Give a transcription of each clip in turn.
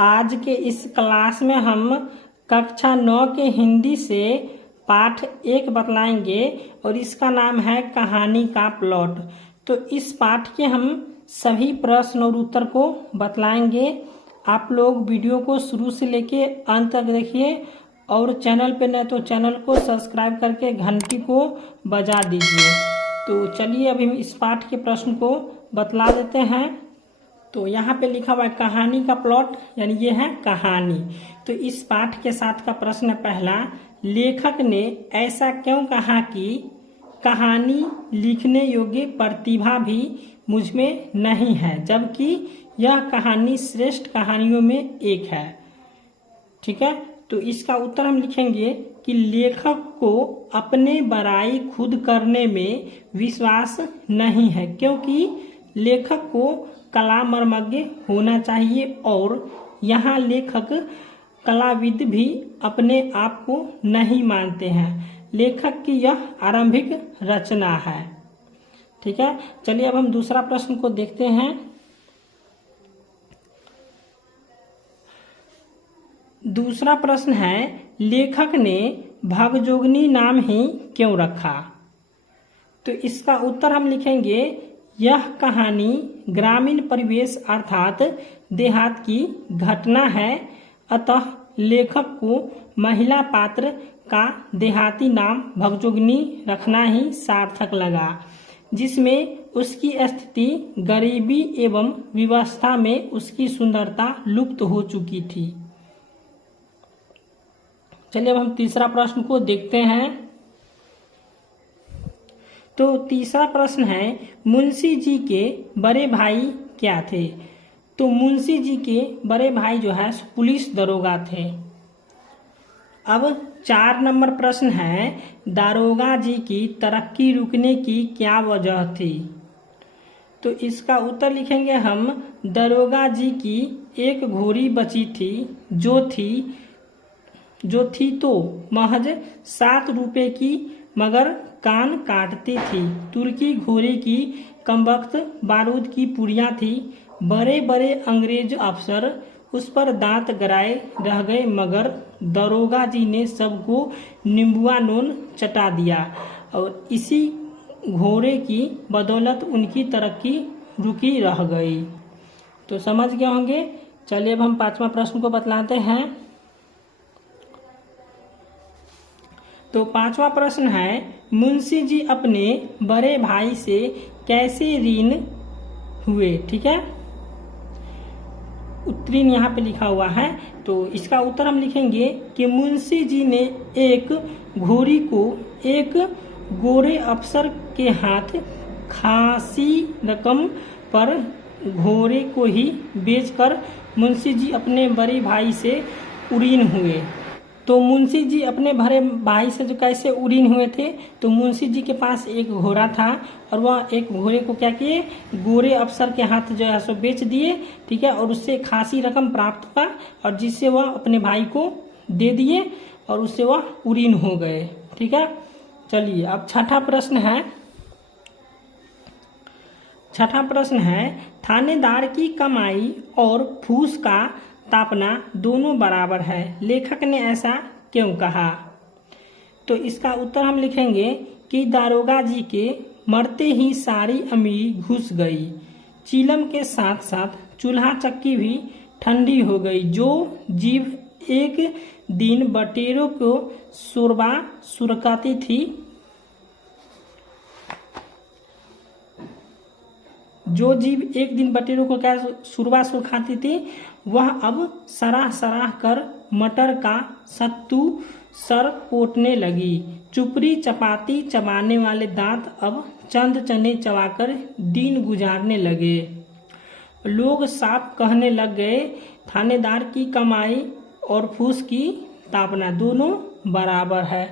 आज के इस क्लास में हम कक्षा 9 के हिंदी से पाठ 1 बतलाएंगे और इसका नाम है कहानी का प्लॉट। तो इस पाठ के हम सभी प्रश्न और उत्तर को बतलाएंगे। आप लोग वीडियो को शुरू से लेके अंत तक देखिए और चैनल पे नए तो चैनल को सब्सक्राइब करके घंटी को बजा दीजिए। तो चलिए अभी हम इस पाठ के प्रश्न को बतला देते हैं। तो यहाँ पे लिखा हुआ है कहानी का प्लॉट, यानी ये है कहानी। तो इस पाठ के साथ का प्रश्न पहला, लेखक ने ऐसा क्यों कहा कि कहानी लिखने योग्य प्रतिभा भी मुझ में नहीं है, जबकि यह कहानी श्रेष्ठ कहानियों में एक है। ठीक है, तो इसका उत्तर हम लिखेंगे कि लेखक को अपने बड़ाई खुद करने में विश्वास नहीं है, क्योंकि लेखक को कला मर्मज्ञ होना चाहिए और यहाँ लेखक कलाविद भी अपने आप को नहीं मानते हैं। लेखक की यह आरंभिक रचना है। ठीक है, चलिए अब हम दूसरा प्रश्न को देखते हैं। दूसरा प्रश्न है, लेखक ने भगजोगनी नाम ही क्यों रखा? तो इसका उत्तर हम लिखेंगे, यह कहानी ग्रामीण परिवेश अर्थात देहात की घटना है, अतः लेखक को महिला पात्र का देहाती नाम भगजोगनी रखना ही सार्थक लगा, जिसमें उसकी स्थिति गरीबी एवं विवस्था में उसकी सुंदरता लुप्त हो चुकी थी। चलिए अब हम तीसरा प्रश्न को देखते हैं। तो तीसरा प्रश्न है, मुंशी जी के बड़े भाई क्या थे? तो मुंशी जी के बड़े भाई जो है पुलिस दरोगा थे। अब 4 नंबर प्रश्न है, दारोगा जी की तरक्की रुकने की क्या वजह थी? तो इसका उत्तर लिखेंगे हम, दारोगा जी की एक घोड़ी बची थी, जो थी तो महज 7 रुपए की, मगर कान काटती थी। तुर्की घोड़े की कमबख्त बारूद की पुड़िया थी। बड़े बड़े अंग्रेज अफसर उस पर दांत गड़ाए रह गए, मगर दरोगा जी ने सबको नींबुआ नून चटा दिया और इसी घोड़े की बदौलत उनकी तरक्की रुकी रह गई। तो समझ गए होंगे। चलिए अब हम 5वां प्रश्न को बतलाते हैं। तो 5वां प्रश्न है, मुंशी जी अपने बड़े भाई से कैसे ऋण हुए? ठीक है, उत्तीर्ण यहाँ पे लिखा हुआ है। तो इसका उत्तर हम लिखेंगे कि मुंशी जी ने एक घोड़ी को एक गोरे अफसर के हाथ खासी रकम पर घोड़े को ही बेचकर मुंशी जी अपने बड़े भाई से उऋण हुए। तो मुंशी जी अपने बड़े भाई से जो कैसे उऋण हुए थे? तो मुंशी जी के पास एक घोड़ा था और वह एक घोड़े को क्या किए, गोरे अफसर के हाथ जो है सो बेच दिए। ठीक है, और उससे खासी रकम प्राप्त हुआ और जिससे वह अपने भाई को दे दिए और उससे वह उऋण हो गए। ठीक है, चलिए अब छठा प्रश्न है, थानेदार की कमाई और फूस का तापना दोनों बराबर है, लेखक ने ऐसा क्यों कहा? तो इसका उत्तर हम लिखेंगे कि दारोगा जी के मरते ही सारी अमीरी घुस गई, चीलम के साथ साथ चूल्हा चक्की भी ठंडी हो गई। जो जीव एक दिन बटेरों को सुरबा सुरकाती थी, जो जीव एक दिन बटेरों को क्या सुरबा सुखाती थी, वह अब सराह सराह कर मटर का सत्तू सर पोटने लगी। चुपड़ी चपाती चबाने वाले दांत अब चंद चने चबाकर दिन गुजारने लगे। लोग साफ कहने लग गए, थानेदार की कमाई और फूस की तापना दोनों बराबर है।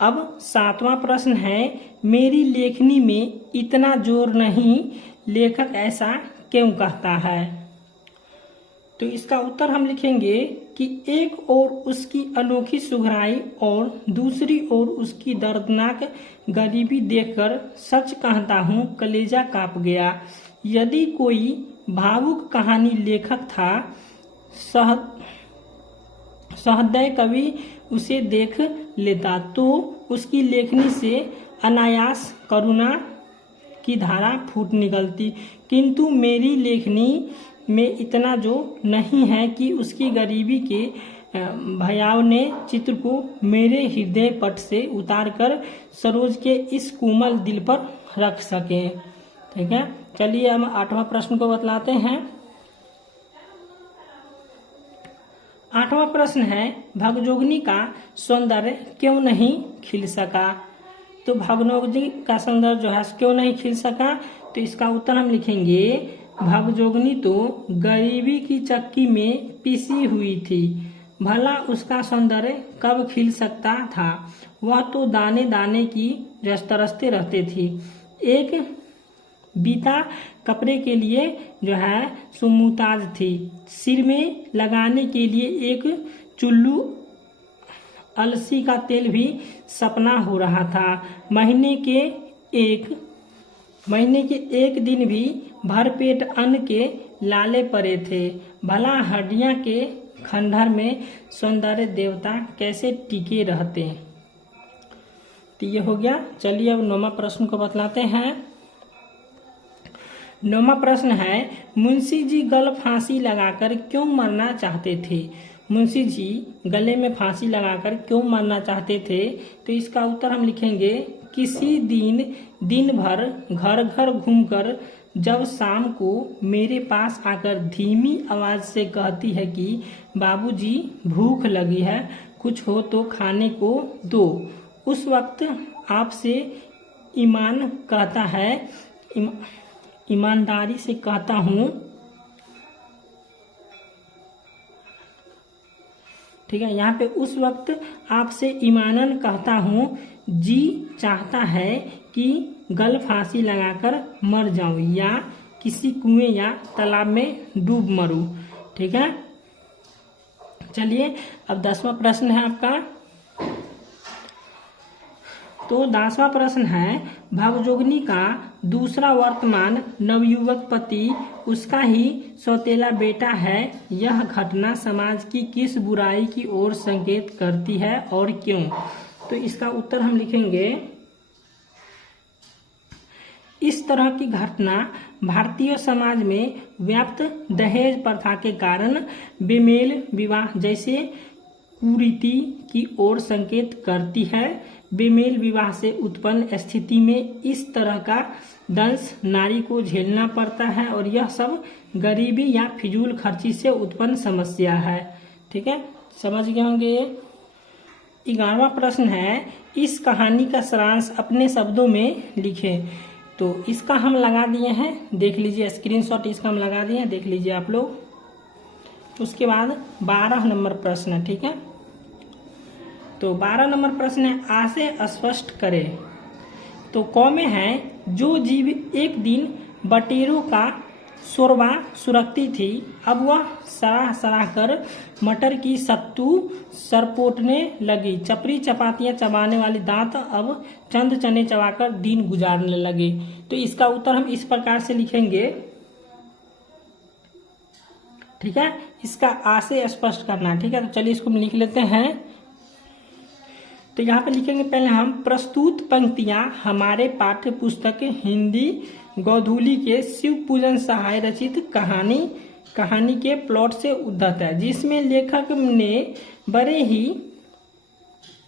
अब 7वां प्रश्न है, मेरी लेखनी में इतना जोर नहीं, लेखक ऐसा क्यों कहता है? तो इसका उत्तर हम लिखेंगे कि एक ओर उसकी अनोखी सुघराई और दूसरी ओर उसकी दर्दनाक गरीबी देखकर सच कहता हूँ कलेजा कांप गया। यदि कोई भावुक कहानी लेखक था सह सहृदय कवि उसे देख लेता तो उसकी लेखनी से अनायास करुणा की धारा फूट निकलती, किंतु मेरी लेखनी में इतना जो नहीं है कि उसकी गरीबी के भयाव ने चित्र को मेरे हृदय पट से उतारकर सरोज के इस कोमल दिल पर रख सके। ठीक है, चलिए हम 8वां प्रश्न को बतलाते हैं। 8वां प्रश्न है, भगजोगनी का सौंदर्य क्यों नहीं खिल सका। तो भगजोगनी का सौंदर्य जो है क्यों नहीं खिल सका, तो इसका उत्तर हम लिखेंगे, भगजोगनी तो गरीबी की चक्की में पिसी हुई थी, भला उसका सौंदर्य कब खिल सकता था। वह तो दाने दाने की तरसते रहते थी। एक बीता कपड़े के लिए जो है सुमुताज थी, सिर में लगाने के लिए एक चुल्लू अलसी का तेल भी सपना हो रहा था। महीने के एक दिन भी भरपेट अन्न के लाले पड़े थे, भला हड्डियां के खंडहर में सौंदर्य देवता कैसे टिके रहते। तो ये हो गया। चलिए अब 9वां प्रश्न को बतलाते हैं। 9वां प्रश्न है, मुंशी जी गल फांसी लगाकर क्यों मरना चाहते थे। मुंशी जी गले में फांसी लगाकर क्यों मरना चाहते थे, तो इसका उत्तर हम लिखेंगे, किसी दिन भर घर घर घूमकर जब शाम को मेरे पास आकर धीमी आवाज से कहती है कि बाबूजी भूख लगी है, कुछ हो तो खाने को दो, उस वक्त आपसे ईमानदारी से कहता हूँ, ठीक है, यहाँ पे उस वक्त आपसे ईमानन कहता हूँ, जी चाहता है कि गल फांसी लगाकर मर जाऊं या किसी कुएं या तालाब में डूब मरूं। ठीक है, चलिए अब 10वां प्रश्न है आपका। तो 10वां प्रश्न है, भगजोगनी का दूसरा वर्तमान नवयुवक पति उसका ही सौतेला बेटा है, यह घटना समाज की किस बुराई की ओर संकेत करती है और क्यों। तो इसका उत्तर हम लिखेंगे, इस तरह की घटना भारतीय समाज में व्याप्त दहेज प्रथा के कारण बेमेल विवाह जैसे कुरीति की ओर संकेत करती है। बेमेल विवाह से उत्पन्न स्थिति में इस तरह का दंश नारी को झेलना पड़ता है और यह सब गरीबी या फिजूल खर्ची से उत्पन्न समस्या है। ठीक है, समझ गए होंगे। 11वां प्रश्न है, इस कहानी का सारांश अपने शब्दों में लिखें। तो इसका हम लगा दिए हैं, देख लीजिए, स्क्रीनशॉट इसका हम लगा दिए हैं, देख लीजिए आप लोग। उसके बाद 12 नंबर प्रश्न है। ठीक है, तो 12 नंबर प्रश्न है, आशय स्पष्ट करें। तो क में है, जो जीव एक दिन बटेरों का शोरबा सुरखती थी, अब वह सराह सराह कर मटर की सत्तू सरपोटने लगी। चपरी चपातियां चबाने वाली दांत अब चंद चने चबाकर दिन गुजारने लगे। तो इसका उत्तर हम इस प्रकार से लिखेंगे। ठीक है, इसका आशय स्पष्ट करना। ठीक है, तो चलिए इसको लिख लेते हैं। तो यहाँ पे लिखेंगे, पहले हम, प्रस्तुत पंक्तियां हमारे पाठ्य पुस्तक हिंदी गोधूली के शिव पूजन सहाय रचित कहानी के प्लॉट से उद्धत है, जिसमें लेखक ने बड़े ही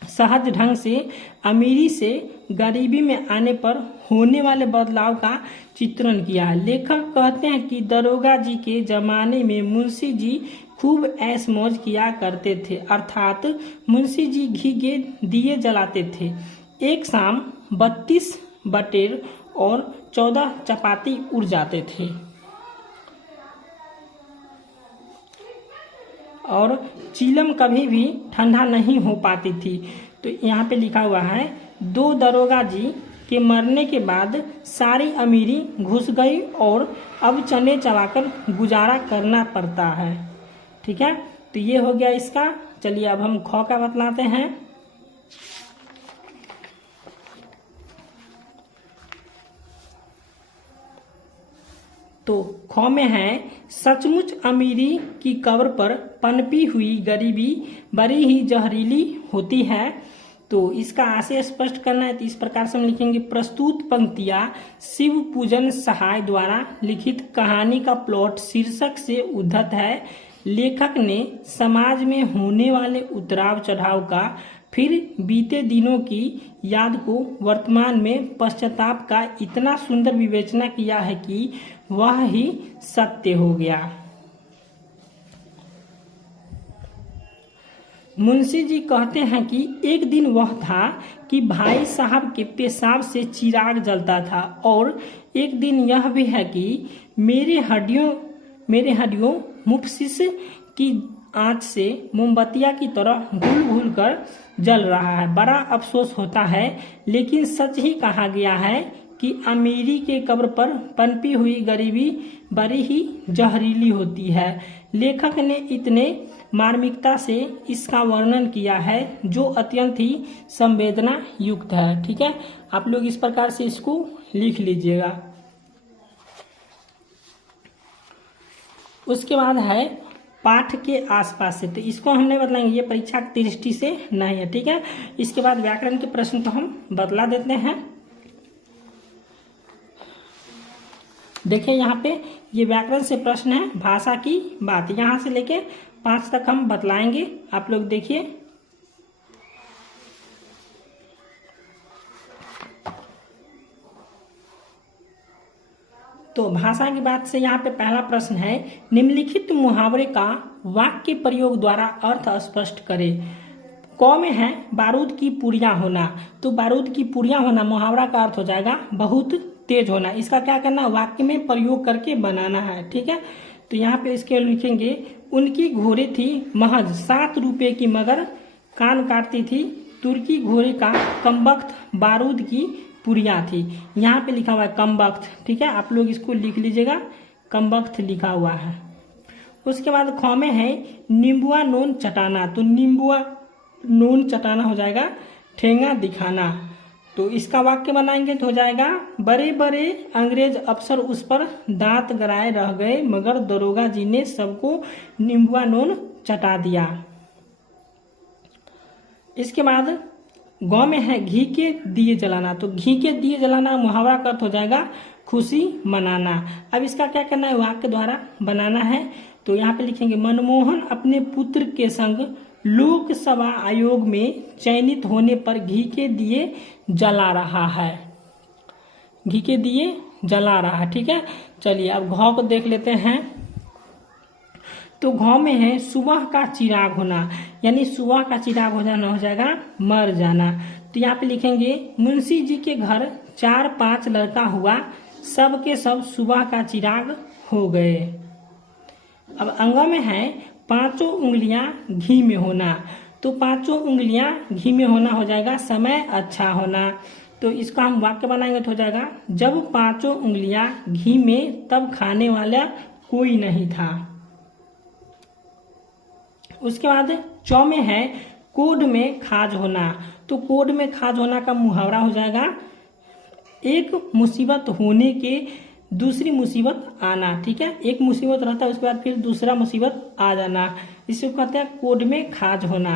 सहज ढंग से अमीरी से गरीबी में आने पर होने वाले बदलाव का चित्रण किया है। लेखक कहते हैं कि दरोगा जी के जमाने में मुंशी जी खूब ऐश मौज किया करते थे, अर्थात मुंशी जी घी के दिए जलाते थे। एक शाम 32 बटेर और 14 चपाती उड़ जाते थे और चीलम कभी भी ठंडा नहीं हो पाती थी। तो यहाँ पे लिखा हुआ है, 2 दरोगा जी के मरने के बाद सारी अमीरी घुस गई और अब चने चबाकर गुजारा करना पड़ता है। ठीक है, तो ये हो गया इसका। चलिए अब हम ख का बतलाते हैं। तो ख में है सचमुच अमीरी की कब्र पर पनपी हुई गरीबी बड़ी ही जहरीली होती है। तो इसका आशय स्पष्ट करना है तो इस प्रकार से हम लिखेंगे, प्रस्तुत पंक्तियां शिव पूजन सहाय द्वारा लिखित कहानी का प्लॉट शीर्षक से उद्धत है। लेखक ने समाज में होने वाले उतराव चढ़ाव का, फिर बीते दिनों की याद को वर्तमान में पश्चाताप का इतना सुंदर विवेचना किया है कि वह ही सत्य हो गया। मुंशी जी कहते हैं कि एक दिन वह था कि भाई साहब के पेशाब से चिराग जलता था, और एक दिन यह भी है कि मेरे हड्डियों मुफसिस की आंच से मोमबत्तियां की तरह घुल घुल कर जल रहा है। बड़ा अफसोस होता है, लेकिन सच ही कहा गया है कि अमीरी के कब्र पर पनपी हुई गरीबी बड़ी ही जहरीली होती है। लेखक ने इतने मार्मिकता से इसका वर्णन किया है जो अत्यंत ही संवेदना युक्त है। ठीक है, आप लोग इस प्रकार से इसको लिख लीजिएगा। उसके बाद है पाठ के आसपास से, तो इसको हमने बदलाएंगे, ये परीक्षा की दृष्टि से नहीं है। ठीक है, इसके बाद व्याकरण के प्रश्न को हम बदला देते हैं। देखिए यहाँ पे ये व्याकरण से प्रश्न है, भाषा की बात, यहाँ से लेके 5 तक हम बतलाएंगे। आप लोग देखिए, तो भाषा की बात से यहाँ पे पहला प्रश्न है, निम्नलिखित मुहावरे का वाक्य प्रयोग द्वारा अर्थ स्पष्ट करें। क में है बारूद की पुड़िया होना, तो बारूद की पुड़िया होना मुहावरा का अर्थ हो जाएगा बहुत तेज होना। इसका क्या करना, वाक्य में प्रयोग करके बनाना है। ठीक है, तो यहाँ पे इसके लिखेंगे, उनकी घोड़े थी महज 7 रुपए की मगर कान काटती थी, तुर्की घोड़े का कमबख्त बारूद की पुड़िया थी। यहाँ पे लिखा हुआ है कमबख्त। ठीक है, आप लोग इसको लिख लीजिएगा, कमबख्त लिखा हुआ है। उसके बाद ख में है नींबुआ नून चटाना, तो नींबुआ नून चटाना हो जाएगा ठेंगा दिखाना। तो इसका वाक्य बनाएंगे तो हो जाएगा, बड़े बड़े अंग्रेज अफसर उस पर दांत गराए रह गए, मगर दरोगा जी ने सबको नींबुआ नून चटा दिया। इसके बाद ग में है घी के दिए जलाना, तो घी के दिए जलाना मुहावरा का अर्थ हो जाएगा खुशी मनाना। अब इसका क्या करना है, वाक्य द्वारा बनाना है। तो यहाँ पे लिखेंगे, मनमोहन अपने पुत्र के संग लोकसभा आयोग में चयनित होने पर घी के दिए जला रहा है, घी के दिए जला रहा है। ठीक है, चलिए अब घ को देख लेते हैं। तो घ में है सुबह का चिराग होना, यानी सुबह का चिराग हो जाना हो जाएगा मर जाना। तो यहाँ पे लिखेंगे, मुंशी जी के घर 4-5 लड़का हुआ, सब के सब सुबह का चिराग हो गए। अब अंग में है 5 उंगलियां घी में होना, तो 5 उंगलियां घी में होना हो जाएगा समय अच्छा होना। तो इसका हम वाक्य बनाएंगे तो हो जाएगा, जब 5 उंगलियां घी में तब खाने वाला कोई नहीं था। उसके बाद चौ में है कोड में खाज होना, तो कोड में खाज होना का मुहावरा हो जाएगा, एक मुसीबत होने के दूसरी मुसीबत आना। ठीक है, एक मुसीबत रहता है उसके बाद फिर दूसरा मुसीबत आ जाना, इसे कहते हैं कोड में खाज होना।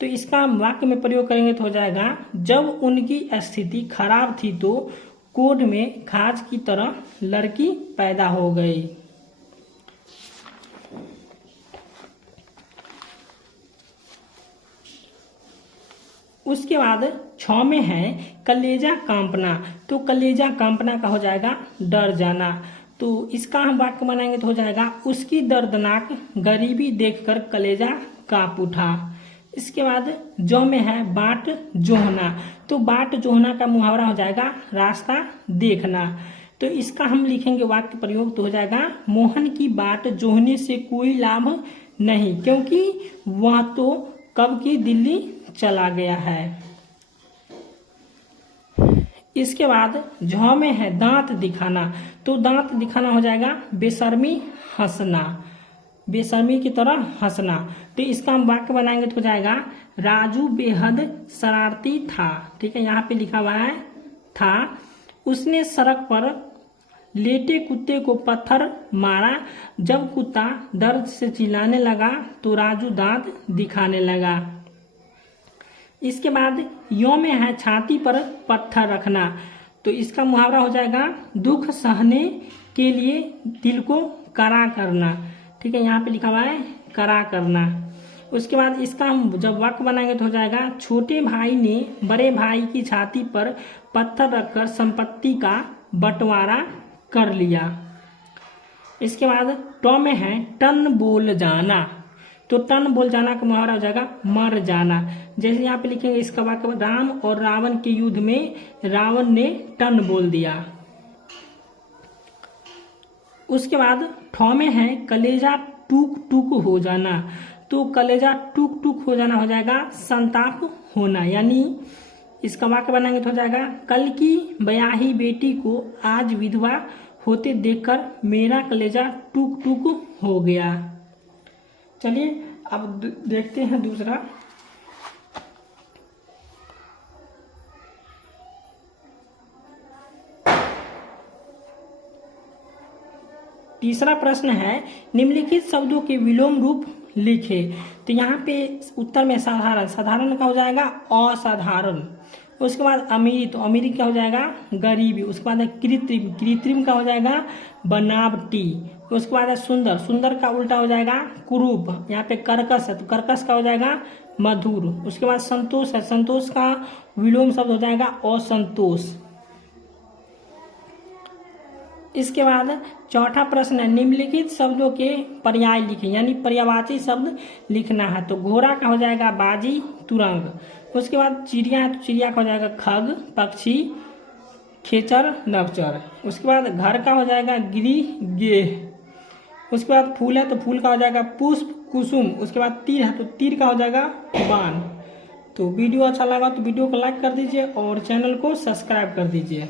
तो इसका वाक्य में प्रयोग करेंगे तो हो जाएगा, जब उनकी स्थिति खराब थी तो कोड में खाज की तरह लड़की पैदा हो गई। उसके बाद 6 में है कलेजा कांपना, तो कलेजा कांपना का हो जाएगा डर जाना। तो इसका हम वाक्य बनाएंगे तो हो जाएगा, उसकी दर्दनाक गरीबी देखकर कलेजा कांप उठा। इसके बाद जो में है बाट जोहना, तो बाट जोहना का मुहावरा हो जाएगा रास्ता देखना। तो इसका हम लिखेंगे वाक्य प्रयोग तो हो जाएगा, मोहन की बाट जोहने से कोई लाभ नहीं, क्योंकि वह तो कब की दिल्ली चला गया है। इसके बाद झ में है दांत दिखाना, तो दांत दिखाना हो जाएगा बेशर्मी हंसना, बेशर्मी की तरह हंसना। तो इसका हम वाक्य बनाएंगे तो हो जाएगा, राजू बेहद शरारती था। ठीक है, यहाँ पे लिखा हुआ है था, उसने सड़क पर लेटे कुत्ते को पत्थर मारा, जब कुत्ता दर्द से चिल्लाने लगा तो राजू दांत दिखाने लगा। इसके बाद यो में है छाती पर पत्थर रखना, तो इसका मुहावरा हो जाएगा दुख सहने के लिए दिल को कड़ा करना। ठीक है, यहाँ पे लिखा हुआ है कड़ा करना। उसके बाद इसका हम जब वाक्य बनाएंगे तो हो जाएगा छोटे भाई ने बड़े भाई की छाती पर पत्थर रखकर संपत्ति का बंटवारा कर लिया। इसके बाद ट में है टन बोल जाना, तो टन बोल जाना का मुहावरा हो जाएगा मर जाना। जैसे यहाँ पे लिखेंगे इसका वाक्य, राम और रावण के युद्ध में रावण ने टन बोल दिया। उसके बाद ठ में है कलेजा टूक टूक हो जाना, तो कलेजा टूक टूक हो जाना हो जाएगा संताप होना। यानी इसका वाक्य बनाएंगे तो हो जाएगा कल की ब्याही बेटी को आज विधवा होते देखकर मेरा कलेजा टूक टूक हो गया। चलिए अब देखते हैं दूसरा। तीसरा प्रश्न है निम्नलिखित शब्दों के विलोम रूप लिखे। तो यहाँ पे उत्तर में साधारण, साधारण का हो जाएगा असाधारण। उसके बाद अमीरी, तो अमीरी क्या हो जाएगा गरीबी। उसके बाद है कृत्रिम, कृत्रिम का हो जाएगा बनावटी। उसके बाद है सुंदर, सुंदर का उल्टा हो जाएगा कुरूप। यहाँ पे कर्कश है तो कर्कश का हो जाएगा मधुर। उसके बाद संतोष है, संतोष का विलोम शब्द हो जाएगा असंतोष। इसके बाद चौथा प्रश्न है निम्नलिखित शब्दों के पर्याय लिखें, यानी पर्यायवाची शब्द लिखना है। तो घोड़ा का हो जाएगा बाजी तुरंग। उसके बाद चिड़िया है तो चिड़िया का हो जाएगा खग पक्षी खेचर नवचर। उसके बाद घर का हो जाएगा गिरी गेह। उसके बाद फूल है तो फूल का हो जाएगा पुष्प कुसुम। उसके बाद तीर है तो तीर का हो जाएगा बाण। तो वीडियो अच्छा लगा तो वीडियो को लाइक कर दीजिए और चैनल को सब्सक्राइब कर दीजिए।